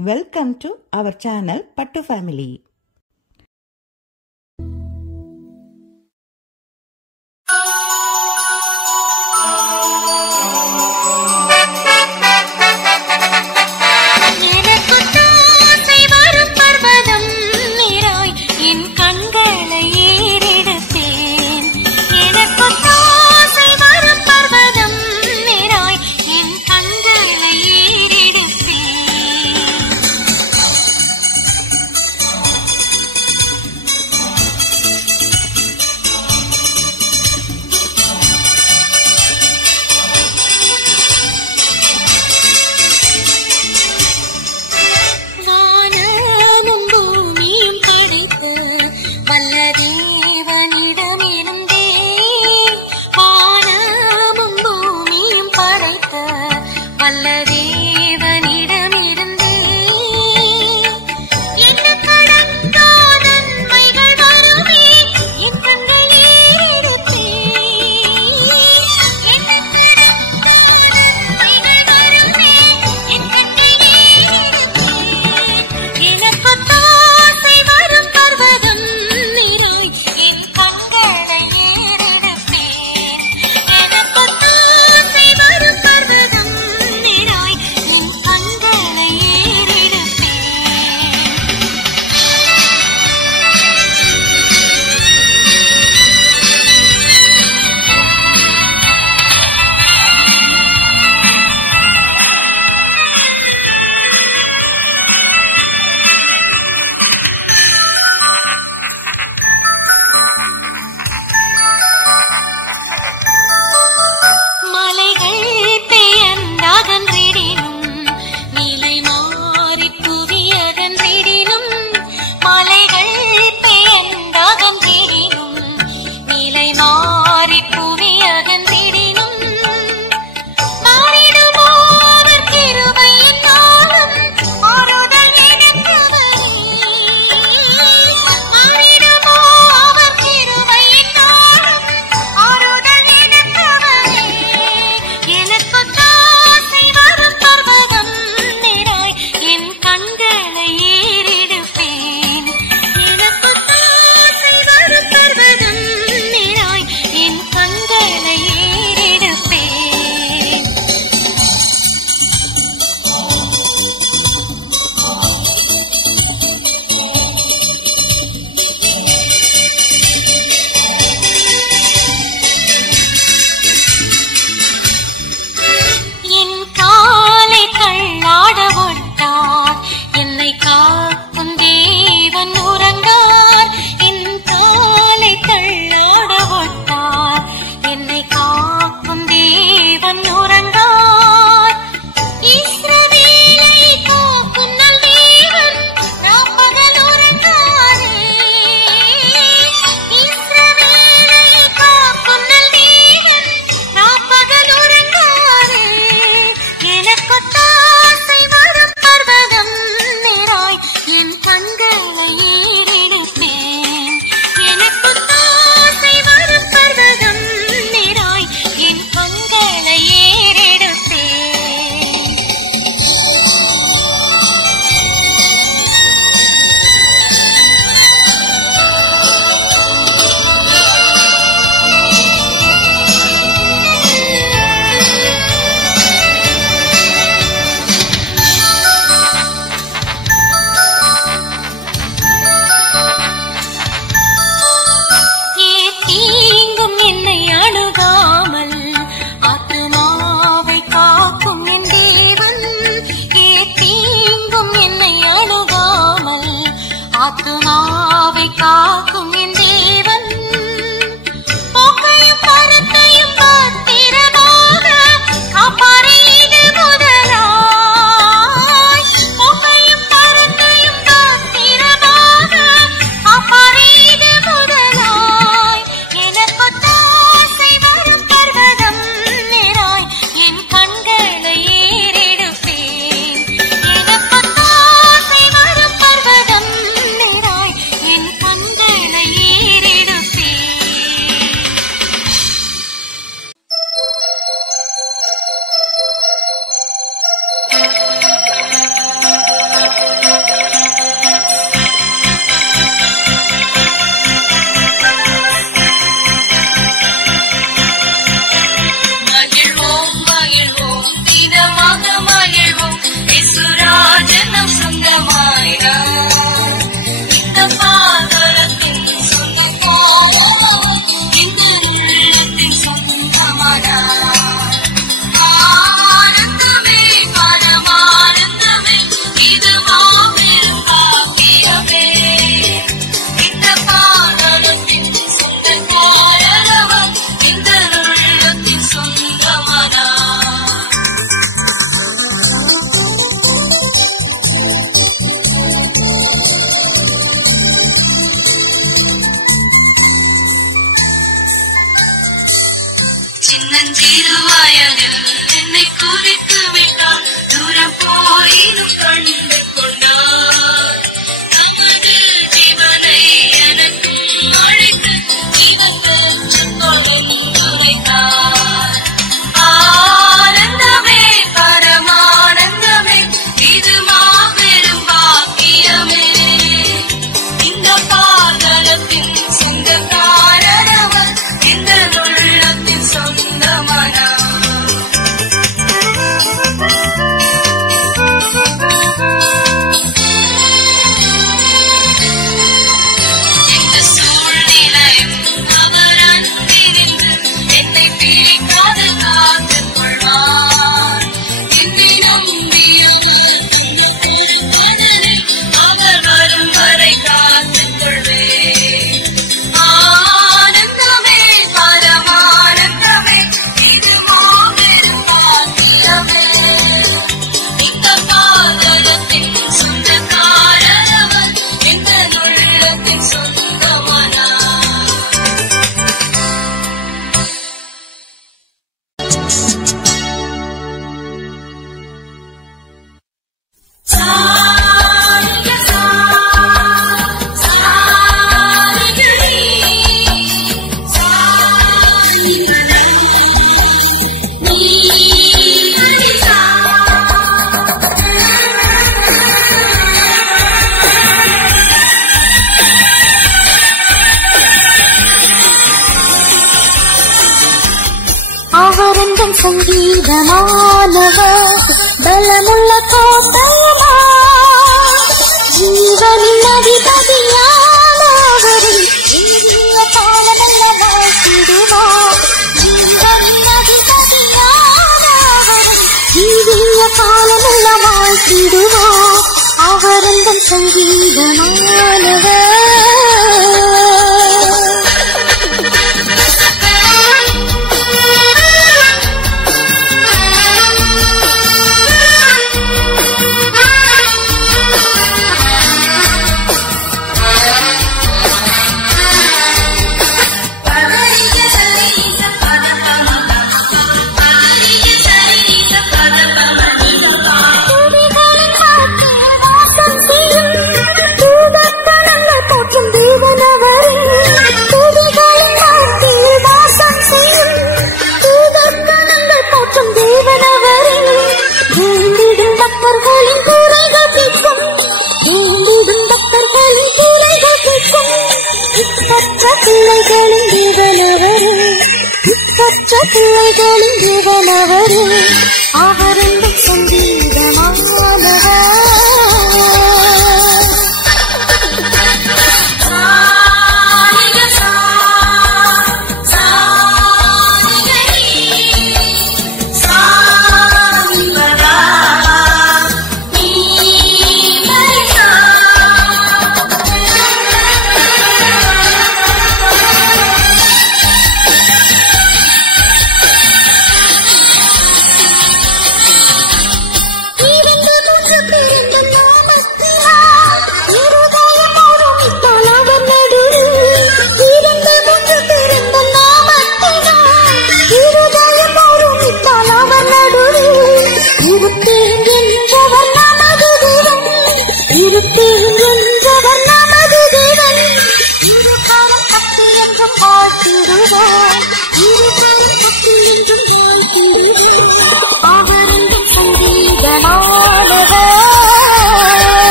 Welcome to our channel Pattu Family. அவரந்தம் சங்கீதமானவர் பலமுள்ள கோட்டையமா ஜீவனின் அதிபதியானவரின் இந்திய காலமல்ல வாழ்த்திடுவார் ஜீவனின் அதிபதியானவரின் இந்திய காலமல்ல வாழ்த்திடுவார் அவரந்தம் சங்கீதமானவர் பிள்ளைகளின் தேவனவரே அவரந்தம் சங்கீதமானவர்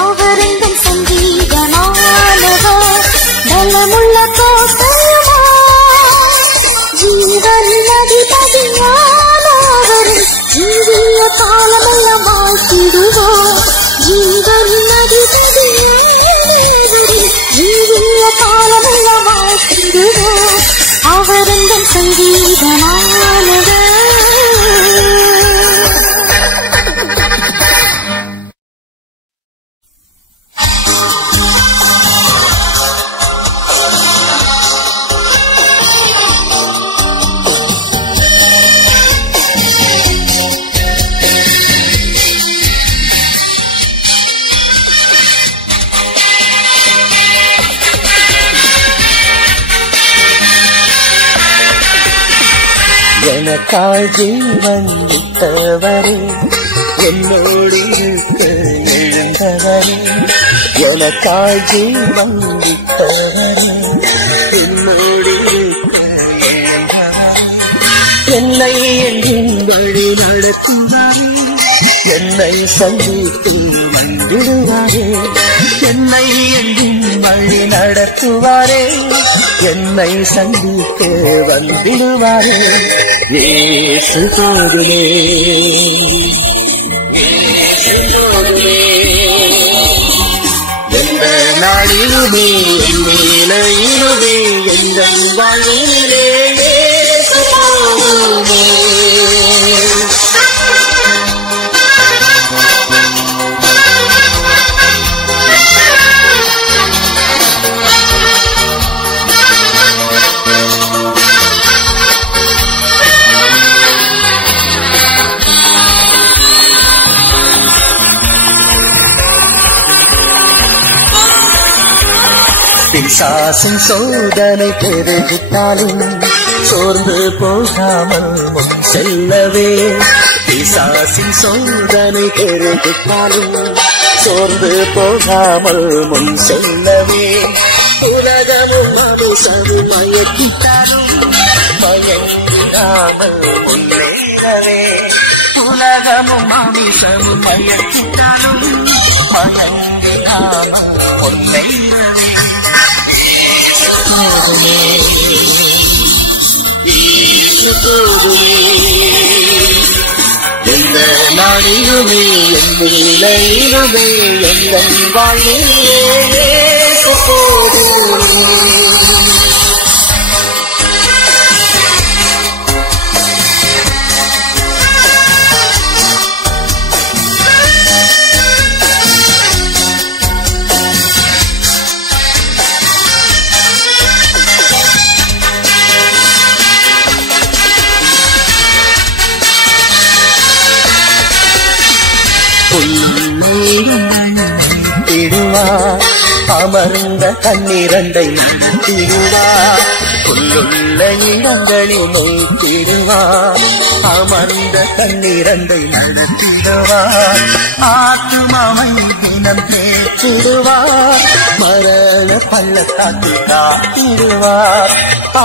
அவரந்தம் சங்கீதமானவர் பலமுள்ள வாழ்ந்திடுவோம் அவரந்தன் சங்கீதமானவர். எனக்காய் ஜீவன் விட்டவரே, என்னோடு இருக்க எழுந்தவரே. எனக்காய் ஜீவன் விட்டவரே, என்னோடு இருக்க எழுந்தவரே. என்னை என்றும் வழி நடத்துவாரே, என்னை சந்தித்து வந்திடுவாரே. என்னை என்றும் வழி நடத்துவாரே, என்னை சந்திக்க வந்திடுவாரே. இயேசு போதுமே, இயேசு போதுமே. எந்த நாளிலுமே மேலையிலுமே எங்கள் வாழ்விலே இயேசு போதுமே. பிசாசின் சோதனை பெருகிட்டாலும் சோர்ந்து போகாமல் முன் செல்லவே. பிசாசின் சோதனை பெருகிட்டாலும் சோர்ந்து போகாமல் முன் செல்லவே. உலகமும் அமிசமும் மயக்கிட்டாலும் மயங்கிடாமல் முன்னேறவே. உலகமும் அமிசமும் மயக்கிட்டாலும் மயங்கிடாமல் முன்னேறவே. எந்த நாளிலுமே என் நிலையிலுமே எங்கள் வாழ்விலே போதுமே. திடுவார் அமர்ந்த கண்ணிரண்டை நடத்திடுவார். புல்லுள்ள இடங்களில் நோய்த்திடுவார், அமர்ந்த கண்ணிரண்டை நடத்திடுவார். ஆத்துமாவை தினம் தேற்றிடுவார், மரண பள்ளத்தாக்கில் காத்திடுவார்.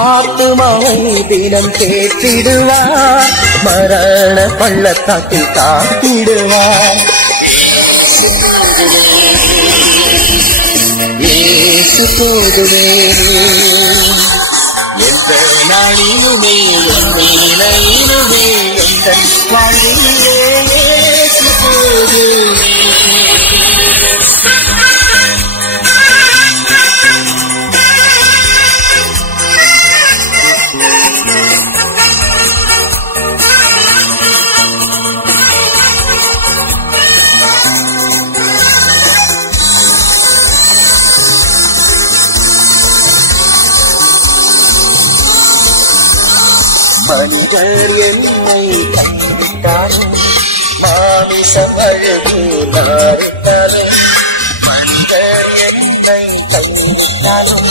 ஆத்துமாவை தினம் தேற்றிடுவார், மரண பள்ளத்தாக்கில் காத்திடுவார். இயேசு போதுமே, எந்த நாளிலுமே என் நிலையிலுமே எங்கள் வாழ்விலே இயேசு போதுமே. மனிதர் என்னை கைவிட்டாலும் மாமிசம் அழகு நாரிட்டாலும். மனிதர் என்னை கைவிட்டாலும்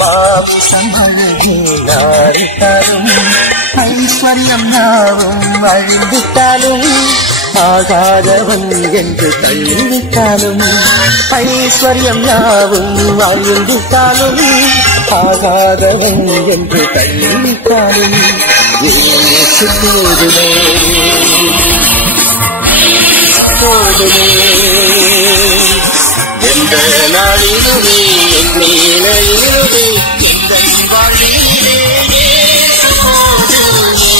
மாமிசம் அழகு நாரிட்டாலும். ஐஸ்வர்யம் யாவும் அழிந்துட்டாலும் ஆகாதவன் என்று தள்ளிவிட்டாலும். ஐஸ்வர்யம் யாவும் அழிந்துட்டாலும் ஆகாதவன் என்று தள்ளிவிட்டாலும். இயேசு போதுமே, போதுமே. எந்த நாளிலுமே என் நிலையிலுமே எங்கள் வாழ்விலே இயேசு போதுமே.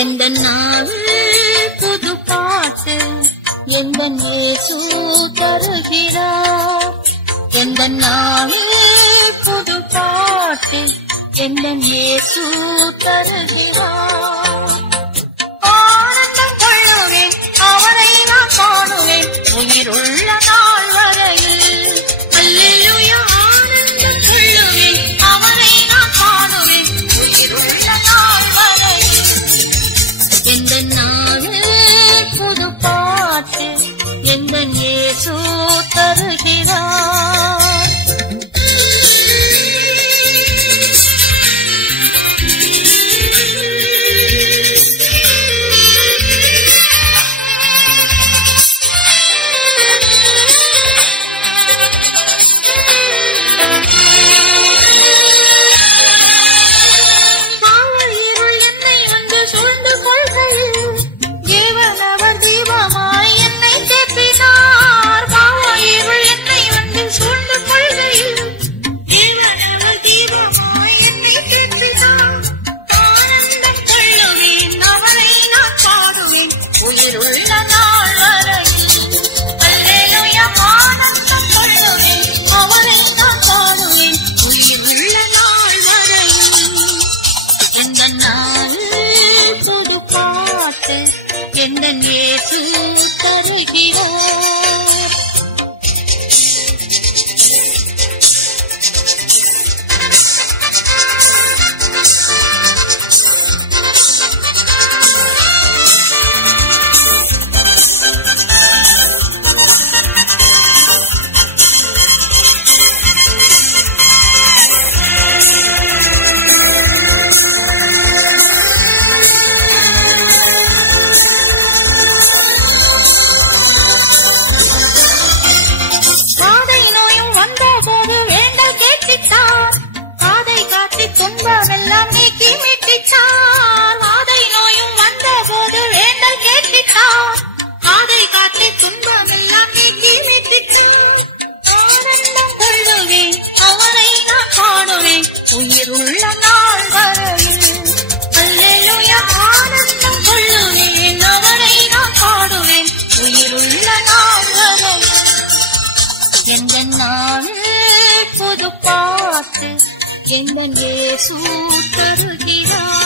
எந்த நாள் புது பாட்டு எந்த இயேசு தருகிறார். எந்த நாள் புது பாட்டு எந்த இயேசு தருகிறார். ஆனந்தம் கொள்ளுவேன் அவரை நான் காணுவேன் உயிருள்ள நாள் வரையில். அல்லேலூயா ஆனந்தம் கொள்ளுவேன் அவரை நான் காணுவேன் உயிருள்ள நாள் வரையில். எந்த நாள் புது பாட்டு எந்த இயேசு தருகிறார். உயிருள்ள நாள் வரையில். அல்லேலூயா ஆனந்தம் கொள்ளுவேன் அவரை நான் பாடுவேன் உயிருள்ள நாள் வரையில். எந்த நாள் புது பாட்டு எந்த இயேசு தருகிறார்.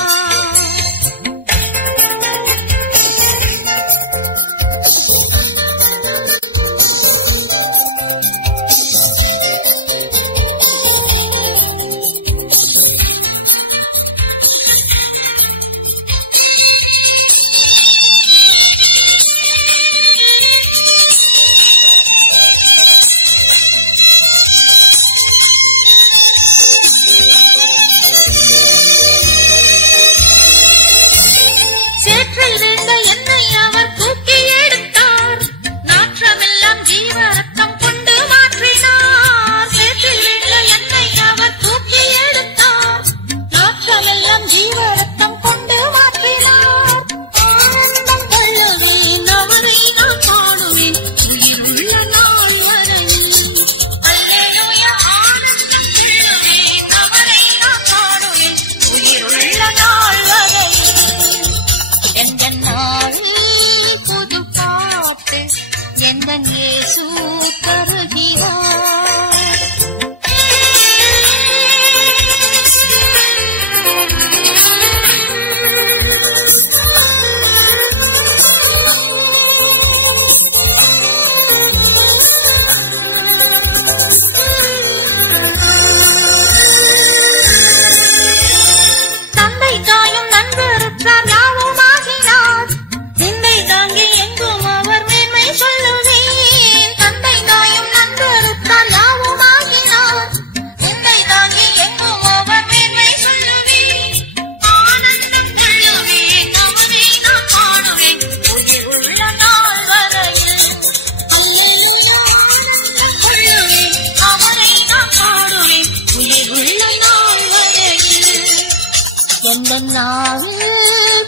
எந்த நாள்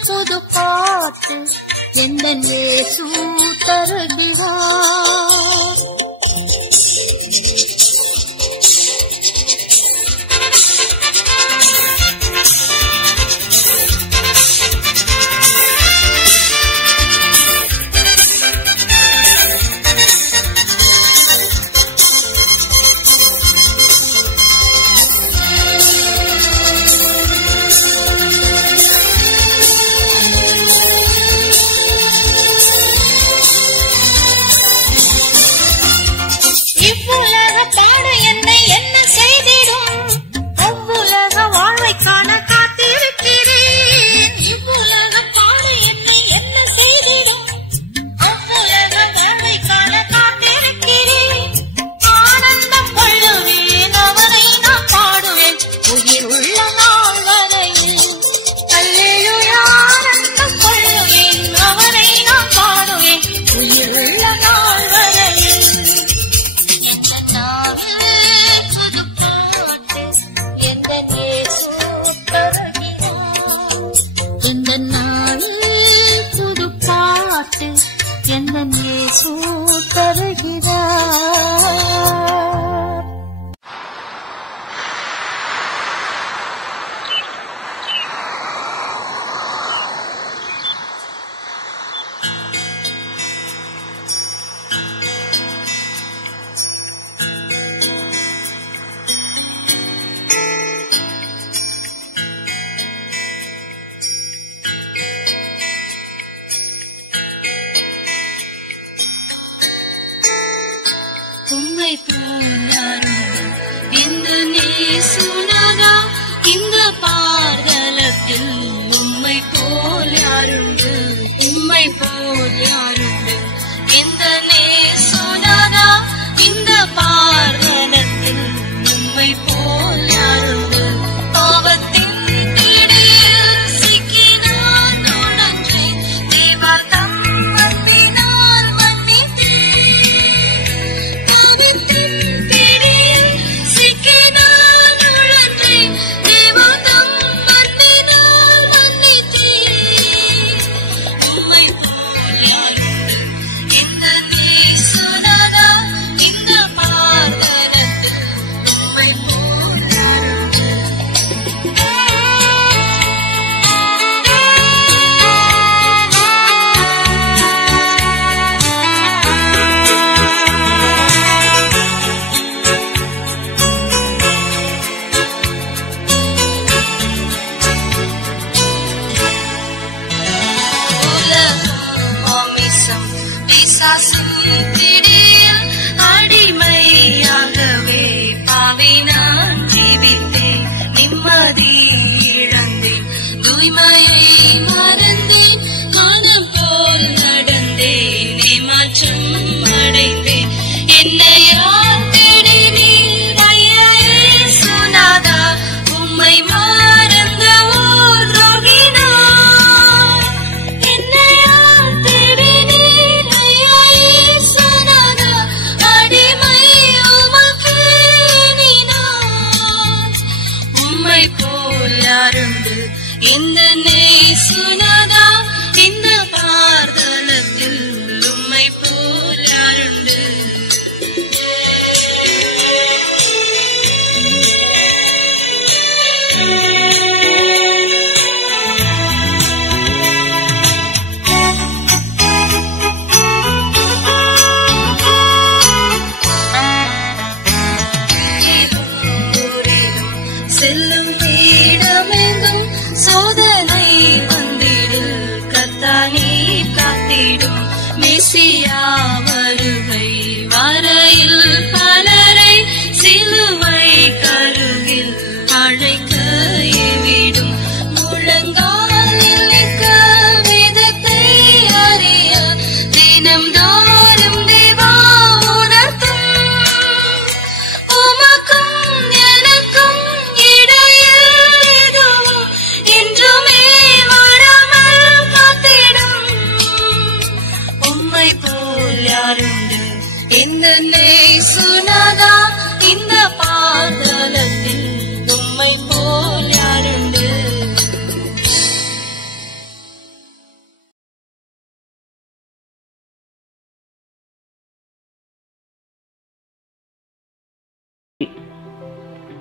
புது பாட்டு எந்த இயேசு தருகிறார். தவித்தேன் நிம்மதி இழந்தேன் தூய்மையை மறந்தேன் மனம் போல் நடந்தேன் ஏமாற்றம் அடைந்தேன் என்னை யார் தேடினீர் ஐயா இயேசுநாதா உம்மை மறந்த ஓர் துரோகினார் என்னை யார் தேடினீர் ஐயா இயேசுநாதா அடிமை உமக்கு எண்ணினார் உம்மை போல் யாருண்டு இந்த நேசுநாதா இந்த பார்தலத்தில் உம்மை போல் யாருண்டு செல்லும் இடமெங்கும் சோதனை வந்திடில் கத்தானே காத்திடும் மெசியா வருகை வரையில் பலரை சிலுவை கருகில் அழைக்க ஏவிடும் முழங்காலில் நிற்க வேதத்தை அறிய தினம் தோறும் தேவா உணர்த்தும் உமக்கும் எனக்கும் இடையில் எதுவும் என்றுமே வராமல் காத்திடும் உம்மை போல் யாருண்டு இந்த நேசுநாதா இந்த பார்தலத்தில் உம்மை போல் யாருண்டு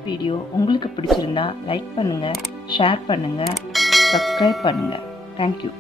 வீடியோ உங்களுக்கு பிடிச்சிருந்தா லைக் பண்ணுங்க, ஷேர் பண்ணுங்க, சப்ஸ்கிரைப் பண்ணுங்க. தேங்க்யூ.